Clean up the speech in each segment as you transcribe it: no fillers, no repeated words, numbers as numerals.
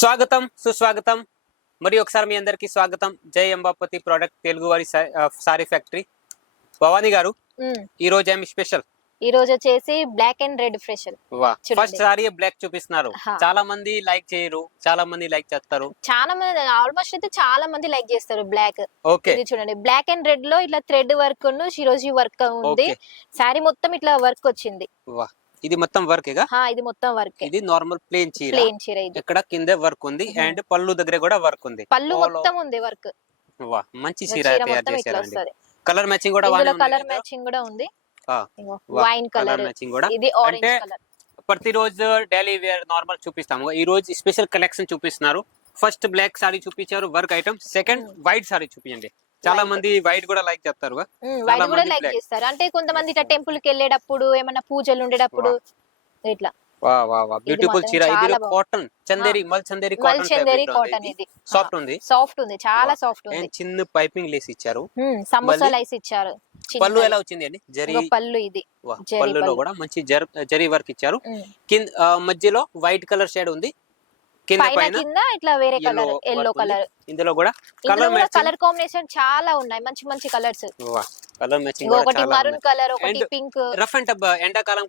స్వాగతం సుస్వాగతం మరి ఒకసారి మీ అందరికి స్వాగతం. జై అంబాపతి ప్రోడక్ట్ తెలుగువారి సారీ ఫ్యాక్టరీ. భవానీ గారు, ఈ రోజు ఏమి స్పెషల్? ఈ రోజు వచ్చేసి బ్లాక్ అండ్ రెడ్ ఫ్రెషల్. ఫస్ట్ సారీ బ్లాక్ చూపిస్తున్నారు. చాలా మంది లైక్ చేయరు, చాలా మంది లైక్ చేస్తారు. చాలా మంది ఆల్మోస్ట్ అయితే చాలా మంది లైక్ చేస్తారు బ్లాక్. ఓకే, ఇది చూడండి, బ్లాక్ అండ్ రెడ్ లో ఇట్లా థ్రెడ్ వర్క్ షిరోజీ వర్క్ ఉంది. సారీ మొత్తం ఇట్లా వర్క్ వచ్చింది. ఇది మొత్తం వర్క్ ఇది మొత్తం వర్క్. ఇది నార్మల్ ప్లేన్ చీర. ఇది ఇక్కడ కింద వర్క్ ఉంది అండ్ పళ్ళు దగ్గర కూడా వర్క్ ఉంది. పళ్ళు మొత్తం ఉంది వర్క్. మంచి చీర తయారు చేశారు. కలర్ మ్యాచింగ్ కూడా కలర్ మ్యాచింగ్ కూడా ఉంది. వైన్ కలర్, ఇది ఆరెంజ్ కలర్. ప్రతిరోజు డైలీ వేర్ నార్మల్ చూపిస్తాము. ఈ రోజు స్పెషల్ కలెక్షన్ చూపిస్తున్నారు. ఫస్ట్ బ్లాక్ సారీ చూపించారు, work item. Second white sorry చూపించండి. చాలా మంది వైట్ కూడా లైక్ చేస్తారు. వైట్ కూడా లైక్ చేస్తారు. అంటే కొంతమంది ఇట్లా టెంపుల్ కి వెళ్ళేటప్పుడు, ఏమన్నా పూజలు ఉండేటప్పుడు ఇట్లా. బ్యూటిఫుల్ చీర. ఇది కాటన్ చందేరి, మల్ చందేరి కాటన్. ఇది సాఫ్ట్ ఉంది, చాలా సాఫ్ట్ ఉంది. చిన్న పైపింగ్ లేస్ ఇచ్చారు, సమోసా లైస్ ఇచ్చారు. పళ్ళు ఎలా వచ్చింది అండి? జరీ పళ్ళు. ఇది పళ్ళులో కూడా మంచి జరీ వర్క్ ఇచ్చారు. కింద మధ్యలో వైట్ కలర్ షేడ్ ఉంది. కింద ఇట్లా వేరే కలర్, ఎల్లో కలర్. ఇందులో కూడా కలర్ కాంబినేషన్ చాలా ఉన్నాయి, మంచి మంచి కలర్స్. కలర్ మ్యాచింగ్ ఒకటి మరూన్ కలర్, ఒకటి పింక్. రఫ్ అండ్ టఫ్ ఎండాకాలం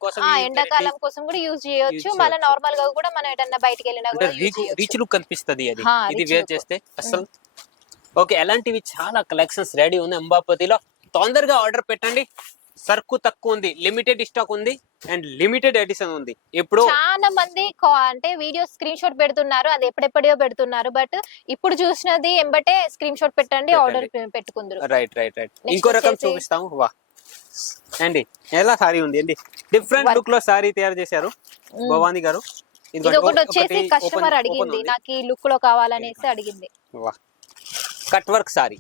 కోసం కూడా యూజ్ చేయొచ్చు. మళ్ళీ నార్మల్ గా కూడా మనం ఎటన్నా బయటికి వెళ్ళినా కూడా రీచ్ లుక్ కనిపిస్తది అది. ఇది వేర్ చేస్తే అసలు ఓకే. ఎలాంటివి చాలా కలెక్షన్స్ రెడీ ఉంది అంబాపతిలో. తొందరగా ఆర్డర్ పెట్టండి. సరుకు తక్కువ ఉంది, లిమిటెడ్ స్టాక్ ఉంది అండ్ లిమిటెడ్ ఎడిషన్ ఉంది. ఇప్పుడు చాలా మంది అంటే వీడియో స్క్రీన్ షాట్ పెడుతున్నారు, అది ఎప్పుడెప్పుడో పెడుతున్నారు. బట్ ఇప్పుడు చూసినది ఎంబటే స్క్రీన్ షాట్ పెట్టండి, ఆర్డర్ పెట్టుకుందరు. రైట్. ఇంకో రకం చూపిస్తాము. అండి ఎలా సారీ ఉంది అండి, డిఫరెంట్ లుక్ లో సారీ తయారు చేశారు భవానీ గారు. ఇది ఒకటి వచ్చేసి కస్టమర్ అడిగింది, నాకు ఈ లుక్ లో కావాలనేసి అడిగింది. కట్ వర్క్ సారీ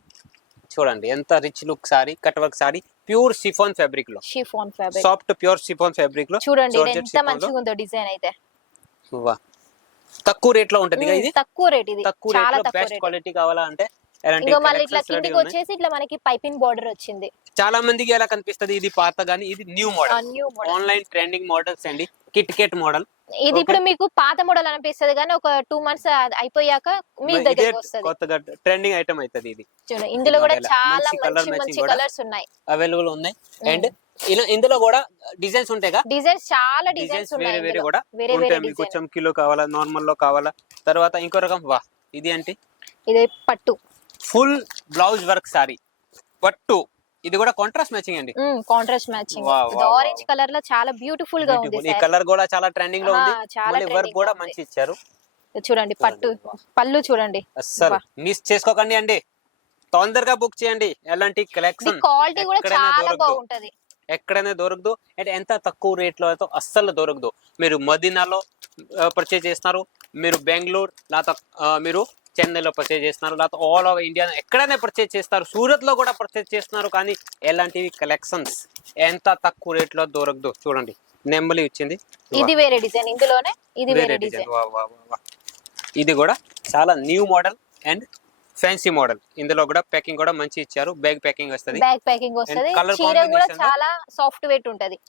చూడండి, ఎంత rich look sorry. Cut work sorry, pure chiffon fabric లో. సాఫ్ట్ ప్యూర్ షిఫాన్ ఫ్యాబ్రిక్ లో చూడండి ఎంత మంచిగా ఉందో డిజైన్ అయితే. తక్కువ రేట్ లో ఉంటది ఇది. తక్కువ రేట్, ఇది చాలా తక్కువ బెస్ట్ క్వాలిటీ కావాలా అంటే మళ్ళీ ఇట్లా కిందికి వచ్చేసి ఇట్లా మనకి పైపింగ్ బార్డర్ వచ్చింది. చాలా మందికి ఎలా కనిపిస్తది, ఇది పాత గానీ ఇది new model. Online trending models అండి. Kit model. ఇది ఇప్పుడు మీకు పాత మోడల్ అనిపిస్తది కానీ ఒక 2 months అయిపోయాక మీ దగ్గరికి వస్తది, కొత్తగా ట్రెండింగ్ ఐటమ్ అవుతది ఇది. చూడండి, ఇందులో కూడా చాలా మంచి కలర్స్ ఉన్నాయి, అవైలబుల్ ఉన్నాయి. అండ్ ఇందులో కూడా డిజైన్స్ ఉంటాయి కదా, డిజైన్స్ చాలా డిజైన్స్ ఉన్నాయి. వేరే కూడా ఉంటాయి. కొంచెం కిలో కావాలా, నార్మల్ లో కావాలా. తర్వాత ఇంకో రకం ఇది అంటే ఇది పట్టు ఫుల్ బ్లౌజ్ వర్క్ సారీ పట్టు. ఇది కూడా కాంట్రాస్ట్ మ్యాచింగ్ అండి. Contrast matching. ఇది ఆరెంజ్ కలర్ లో చాలా బ్యూటిఫుల్ గా ఉంది. ఈ కలర్ కూడా చాలా ట్రెండింగ్ లో ఉంది. మళ్ళీ వర్క్ కూడా మంచి ఇచ్చారు. చూడండి పట్టు పళ్ళు చూడండి, అస్సలు మిస్ చేసుకోకండి అండి. తొందరగా బుక్ చేయండి. ఎలాంటి కలెక్షన్, క్వాలిటీ కూడా చాలా బాగుంటది. ఎక్కడైనా దొరకదు. అంటే ఎంత తక్కువ రేట్ లో అయితే అస్సలు దొరకదు. మీరు మదీనాలో పర్చేజ్ చేస్తున్నారు, మీరు బెంగళూరు లేకపోతే మీరు చెన్నైలో పర్చేజ్ చేస్తున్నారు, లేకపోతే ఆల్ ఓవర్ ఇండియా ఎక్కడైనా పర్చేజ్ చేస్తారు, సూరత్ లో కూడా పర్చేజ్ చేస్తున్నారు. కానీ ఎలాంటివి కలెక్షన్స్ ఎంత తక్కువ రేట్ లో దొరకదు. చూడండి, నెంబలి వచ్చింది. ఇది వేరే డిజైన్, ఇందులోనే ఇది వేరే డిజైన్. ఇది కూడా చాలా new model and fancy model. ఇందులో కూడా ప్యాకింగ్ కూడా మంచి ఇచ్చారు. బ్యాగ్ ప్యాకింగ్ వస్తది. చీర కూడా చాలా సాఫ్ట్ వెయిట్ ఉంటది,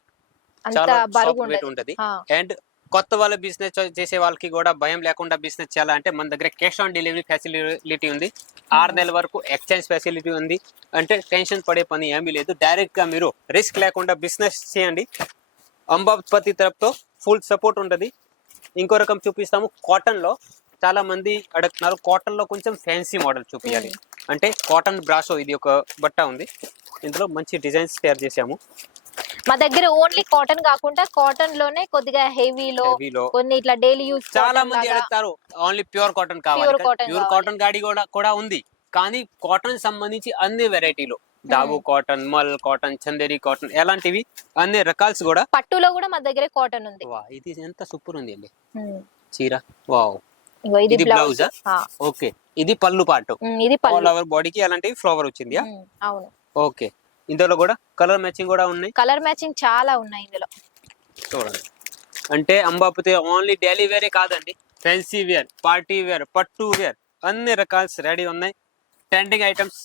అంత బరువు ఉంటది. అండ్ కొత్త వాళ్ళ బిజినెస్ చేసే వాళ్ళకి కూడా భయం లేకుండా బిజినెస్ చేయాలంటే మన దగ్గర క్యాష్ ఆన్ డెలివరీ ఫెసిలిటీ ఉంది. 6 నెలల వరకు ఎక్స్చేంజ్ ఫెసిలిటీ ఉంది. అంటే టెన్షన్ పడే పని ఏమీ లేదు. డైరెక్ట్ గా మీరు రిస్క్ లేకుండా బిజినెస్ చేయండి. అంబాపతి తరపుతో ఫుల్ సపోర్ట్ ఉంటది. ఇంకో రకం చూపిస్తాము. కాటన్ లో చాలా మంది అడుగుతున్నారు, కాటన్ లో కొంచెం ఫ్యాన్సీ మోడల్ చూపించాలి అంటే కాటన్ బ్రాసో. ఇది ఒక బట్ట ఉంది, ఇందులో మంచి డిజైన్స్ తయారు చేసాము. మా దగ్గర ఓన్లీ కాటన్ కాకుండా కాటన్ లోనే కొద్దిగా హెవీలో కొన్ని ఇట్లా డైలీ యూజ్. చాలా మంది అడుగుతారు ఓన్లీ ప్యూర్ కాటన్ కావాలి. ప్యూర్ కాటన్ గాడి కూడా ఉంది, కానీ కాటన్ సంబంధించి అన్ని వెరైటీలు, డాబు కాటన్, మల్ కాటన్, చందేరి కాటన్, ఎలాంటివి అన్ని రకాల్స్ కూడా. పట్టులో కూడా మా దగ్గర కాటన్ ఉంది. ఇది ఎంత సూపర్ ఉంది అండి చీర. వావ్, ఇది బ్లౌజ్. ఓకే, ఇది పళ్ళు పాటు. ఇది ఆల్ ఓవర్ బాడీకి అలాంటివి ఫ్లవర్ వచ్చింది. అవును. ఓకే, ఇందులో కూడా కలర్ మ్యాచింగ్ కూడా ఉన్నాయి. కలర్ మ్యాచింగ్ చాలా ఉన్నాయి ఇందులో. చూడండి, అంటే అంబాపతి ఓన్లీ డైలీ వేరే కాదండి, ఫ్యాన్సీ వేర్, పార్టీ వేర్, పట్టు వేర్ అన్ని రకాల్స్ రెడీ ఉన్నాయి. ట్రెండింగ్ ఐటమ్స్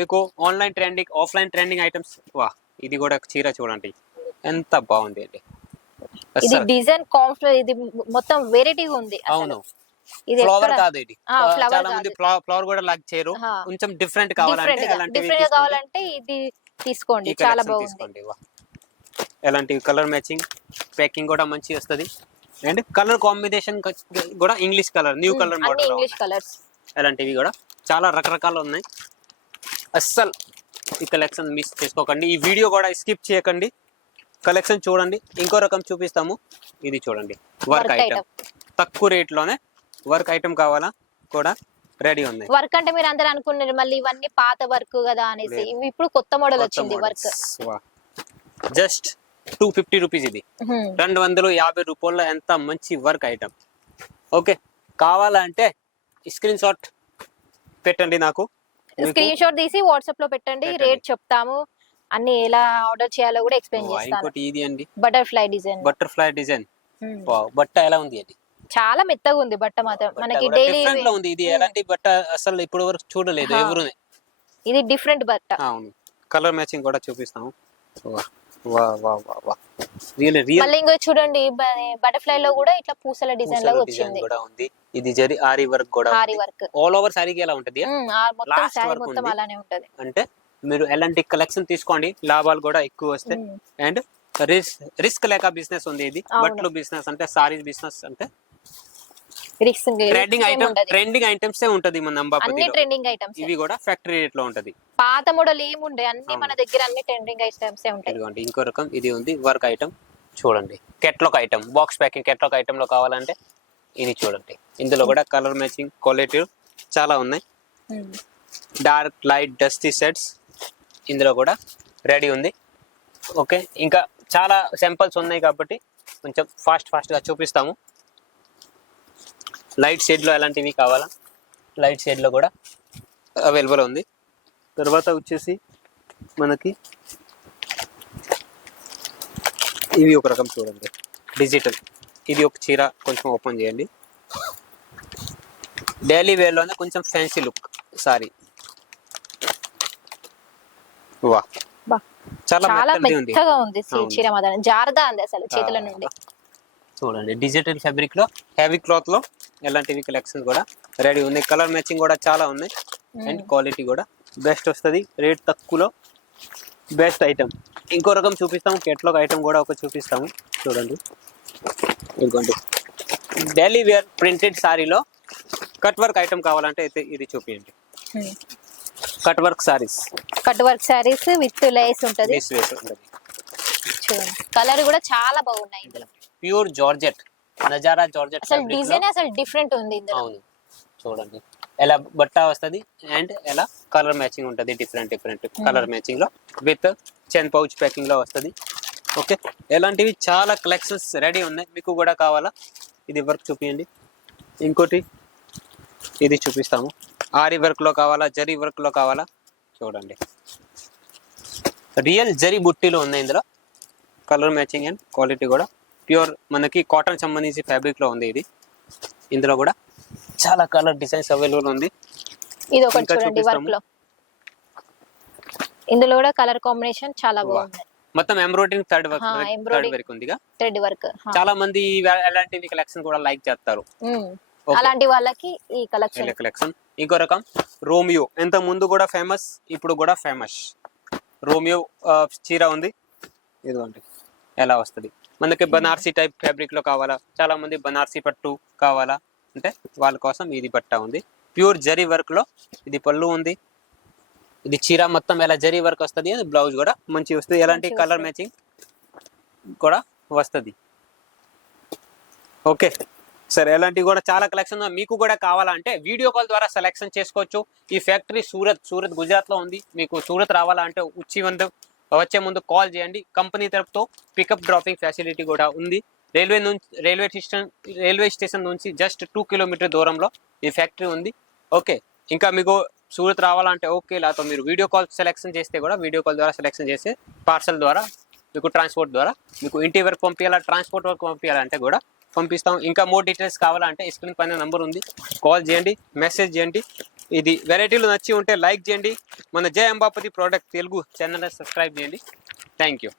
మీకు, online trending, offline trending items. ఇది కూడా చీర చూడండి ఎంత బాగుంది అండి. ఇది డిజైన్ కాంఫ్లో, ఇది మొత్తం వెరైటీ ఉంది. అవును, ఇది ఫ్లవర్ ఎక్కడ కాదు ఇది. ఫ్లవర్ చాలా మంది ఫ్లవర్ కూడా లాక్ చేయరు. కొంచెం డిఫరెంట్ డిఫరెంట్ గా అలాంటివి డిఫరెంట్ గా కావాలంటే ఇది తీసుకోండి, ఈ చాలా కలెక్షన్ బాగుంది. తీసుకోండి. ఎలాంటి కలర్ మ్యాచింగ్ ప్యాకింగ్ కూడా మంచి వస్తుంది. అండ్ కలర్ కాంబినేషన్ కూడా ఇంగ్లీష్ కలర్, న్యూ కలర్ అన్ని మోడల్ ఇంగ్లీష్ కలర్స్. అలాంటివి కూడా చాలా రకరకాలు ఉన్నాయి. అస్సలు ఈ కలెక్షన్ మిస్ చేసుకోకండి. ఈ వీడియో కూడా స్కిప్ చేయకండి, కలెక్షన్ చూడండి. ఇంకో రకం చూపిస్తాము. ఇది చూడండి, వర్క్ ఐటమ్. తక్కువ రేట్లోనే వర్క్ ఐటమ్ కావాలా కూడా రెడీ ఉన్నాయి. వర్క్ అంటే మీరు అందరూ అనుకున్నారు మళ్ళీ ఇవన్నీ పాత వర్క్ కదా అనేసి, ఇవి ఇప్పుడు కొత్త మోడల్ వచ్చింది వర్క్. Just 250 rupees. ఇది 250 రూపాయల్లో ఎంత మంచి వర్క్ ఐటమ్. ఓకే, కావాలంటే స్క్రీన్ షాట్ పెట్టండి, నాకు స్క్రీన్ షాట్ తీసి వాట్సాప్ లో పెట్టండి, రేట్ చెప్తాము, అన్ని ఎలా ఆర్డర్ చేయాలో కూడా ఎక్స్ప్లెయిన్ చేస్తాను. ఇంకోటి ఇది అండి, బటర్ఫ్లై డిజైన్. Butterfly design. బట్ట ఎలా ఉంది? అది చాలా మెత్తగా ఉంది బట్ట మాత్రం, మనకి డైలీ లో ఉంది. ఇది ఎలాంటి బట్ట అసలు ఇప్పుడు వరకు చూడలేదు ఎవరు. ఇది డిఫరెంట్ బట్ట. అవును, కలర్ మ్యాచింగ్ కూడా చూపిస్తాము. మళ్ళీ ఇంకో చూడండి, బటర్ఫ్లై లో కూడా ఇట్లా పూసల డిజైన్ లాగా వచ్చింది. ఇది జరి ఆరి వర్క్ కూడా, ఆరి వర్క్ ఆల్ ఓవర్ సారీకి ఎలా ఉంటది, మొత్తం సారీ మొత్తం అలానే ఉంటది. అంటే మీరు ఎలాంటి కలెక్షన్ తీసుకోండి, లాభాలు కూడా ఎక్కువ వస్తాయి. అండ్ రిస్క్ లేక బిజినెస్ ఉంది ఇది. బట్టలు బిజినెస్ అంటే, సారీస్ బిజినెస్ అంటే ట్రెండింగ్ ఐటమ్స్ ఉంటది మన అన్ని ట్రెండింగ్ ఐటమ్స్. ఇవి కూడా ఫ్యాక్టరీ రేట్ లో ఉంటది. పాత మోడల్ ఏముండే అన్ని మన దగ్గర అన్ని ట్రెండింగ్ ఐటమ్స్ ఉంటాయి. ఇంకో రకం ఇది ఉంది, వర్క్ ఐటమ్ చూడండి. కెట్లాక్ ఐటమ్, బాక్స్ ప్యాకింగ్ కెట్లాక్ ఐటమ్ లో కావాలంటే ఇది చూడండి. ఇందులో కూడా కలర్ మ్యాచింగ్ క్వాలిటీ చాలా ఉన్నాయి. డార్క్ లైట్ డస్టీ సెట్స్ ఇందులో కూడా రెడీ ఉంది. ఓకే, ఇంకా చాలా శాంపిల్స్ ఉన్నాయి కాబట్టి కొంచెం ఫాస్ట్ గా చూపిస్తాము. లైట్ షేడ్ లో ఎలాంటివి కావాలా, లైట్ షేడ్ లో కూడా అవైలబుల్ ఉంది. తర్వాత వచ్చేసి మనకి ఇవి ఒక రకం చూడండి, డిజిటల్. ఇది ఒక చీర కొంచెం ఓపెన్ చేయండి. డైలీ వేర్ లోనే కొంచెం ఫ్యాన్సీ లుక్ సారీ. వా, చాలా మెత్తగా ఉంది చీర మాత్రం, జారదా ఉంది అసలు చేతుల నుండి. చూడండి, డిజిటల్ ఫ్యాబ్రిక్ లో హెవీ క్లాత్ లో ఎలాంటివి కలెక్షన్ కూడా రెడీ ఉంది. కలర్ మ్యాచింగ్ కూడా చాలా ఉన్నాయి. అండ్ క్వాలిటీ కూడా బెస్ట్ వస్తుంది, రేట్ తక్కువలో బెస్ట్ ఐటమ్. ఇంకో రకం చూపిస్తాము, కెట్లాక్ ఐటమ్ కూడా ఒక చూపిస్తాము. చూడండి, ఇదిగోండి డైలీ వేర్ ప్రింటెడ్ సారీలో కట్ వర్క్ ఐటమ్ కావాలంటే అయితే ఇది చూపించండి. Cut work saris, cut work saris with lace ఉంటది. చూడండి, కలర్ కూడా చాలా బాగున్నాయి ఇందులో. ప్యూర్ జార్జెట్, నజారా జార్జెట్. అసలు డిజైన్ అసలు డిఫరెంట్ ఉంది ఇందులో. అవును, చూడండి ఎలా బట్ట వస్తుంది అండ్ ఎలా కలర్ మ్యాచింగ్ ఉంటుంది. డిఫరెంట్ కలర్ మ్యాచింగ్ లో విత్ చెన్ పౌచ్ ప్యాకింగ్ లో వస్తుంది. ఓకే, ఎలాంటివి చాలా కలెక్షన్స్ రెడీ ఉన్నాయి. మీకు కూడా కావాలా ఇది వర్క్ చూపించండి. ఇంకోటి ఇది చూపిస్తాము, ఆరి వర్క్ లో కావాలా, జరీ వర్క్ లో కావాలా. చూడండి, రియల్ జరీ బుట్టీలో ఉన్నాయి ఇందులో. కలర్ మ్యాచింగ్ అండ్ క్వాలిటీ కూడా ప్యూర్ మనకి కాటన్ సంబంధించి ఫ్యాబ్రిక్ లో ఉంది ఇది. ఇందులో కూడా చాలా కలర్ డిజైన్స్ అవైలబుల్ ఉంది. ఇది ఒకటి చూడండి వర్క్ లో, ఇందులో కూడా కలర్ కాంబినేషన్ చాలా బాగుంది. మొత్తం ఎంబ్రాయిడరింగ్ థ్రెడ్ వర్క్ ఉంది. థ్రెడ్ వర్క్ చాలా మంది ఎలాంటివి కలెక్షన్ కూడా లైక్ చేస్తారు. అలాంటి వాళ్ళకి ఈ కలెక్షన్. ఇంకో రకం రోమియో, ఎంత ముందు కూడా ఫేమస్, ఇప్పుడు కూడా ఫేమస్. రోమియో చీర ఉంది. ఇదిగోండి ఎలా వస్తుంది. మనకి బనార్సీ టైప్ ఫ్యాబ్రిక్ లో కావాలా, చాలా మంది బనార్సీ పట్టు కావాలా అంటే వాళ్ళ కోసం ఇది బట్ట ఉంది. ప్యూర్ జరీ వర్క్ లో ఇది పళ్ళు ఉంది. ఇది చీర మొత్తం ఎలా జరీ వర్క్ వస్తుంది, బ్లౌజ్ కూడా మంచి వస్తుంది. ఎలాంటి కలర్ మ్యాచింగ్ కూడా వస్తుంది. ఓకే సరే, ఎలాంటివి కూడా చాలా కలెక్షన్ మీకు కూడా కావాలంటే వీడియో కాల్ ద్వారా సెలెక్షన్ చేసుకోవచ్చు. ఈ ఫ్యాక్టరీ సూరత్ గుజరాత్ లో ఉంది. మీకు సూరత్ రావాలంటే వచ్చే ముందు కాల్ చేయండి. కంపెనీ తరపుతో పికప్ డ్రాపింగ్ ఫెసిలిటీ కూడా ఉంది. రైల్వే స్టేషన్ నుంచి జస్ట్ 2 కిలోమీటర్ దూరంలో ఈ ఫ్యాక్టరీ ఉంది. ఓకే, ఇంకా మీకు సూరత్ రావాలంటే ఓకే, లేకపోతే మీరు వీడియో కాల్ సెలెక్షన్ చేస్తే కూడా వీడియో కాల్ ద్వారా సెలెక్షన్ చేస్తే పార్సల్ ద్వారా మీకు ట్రాన్స్పోర్ట్ ద్వారా మీకు ఇంటి వరకు పంపించాలా, ట్రాన్స్పోర్ట్ వరకు పంపించాలంటే కూడా పంపిస్తాం. ఇంకా మోర్ డీటెయిల్స్ కావాలంటే స్క్రీన్ పైన నంబర్ ఉంది, కాల్ చేయండి, మెసేజ్ చేయండి. ఇది వెరైటీలు నచ్చి ఉంటే లైక్ చేయండి. మన జై Ambapati product Telugu channel subscribe చేయండి. Thank you.